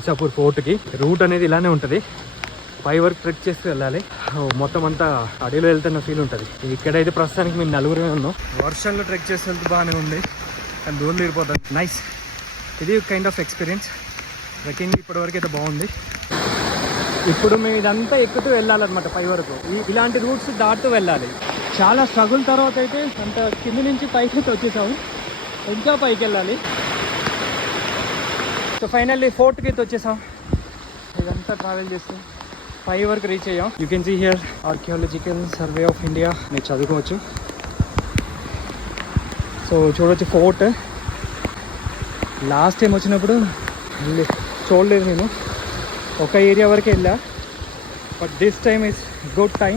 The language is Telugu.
ఇసాపూర్ ఫోర్ట్కి. రూట్ అనేది ఇలానే ఉంటుంది, పై వరకు ట్రెక్ చేస్తూ వెళ్ళాలి. మొత్తం అంతా అడవిలో వెళ్తున్న ఫీల్ ఉంటుంది. ఇక్కడైతే ప్రస్తుతానికి మేము నలుగురే ఉన్నాం. వర్షంలో ట్రెక్ చేసి వెళ్తూ బాగానే ఉంది, కానీ దూరం తీరిపోతుంది. నైస్, ఇది కైండ్ ఆఫ్ ఎక్స్పీరియన్స్. ట్రెక్కింగ్ ఇప్పటివరకు అయితే బాగుంది. ఇప్పుడు మేము ఇదంతా ఎక్కుతూ వెళ్ళాలన్నమాట పై వరకు. ఇలాంటి రూట్స్ దాటుతూ వెళ్ళాలి. చాలా స్ట్రగుల్ తర్వాత అయితే అంత కింద నుంచి పైకి అయితే వచ్చేసాము, ఇంకా పైకి వెళ్ళాలి. సో ఫైనల్లీ ఫోర్ట్కి అయితే వచ్చేసాం. ఇదంతా ట్రావెల్ చేస్తూ పై వరకు రీచ్ అయ్యాం. You can see here archaeological survey of India, మీరు చదువుకోవచ్చు. సో చూడవచ్చు ఫోర్ట్. లాస్ట్ టైం వచ్చినప్పుడు చూడలేదు నేను, ఒక ఏరియా వరకు వెళ్ళా. But this time is good time.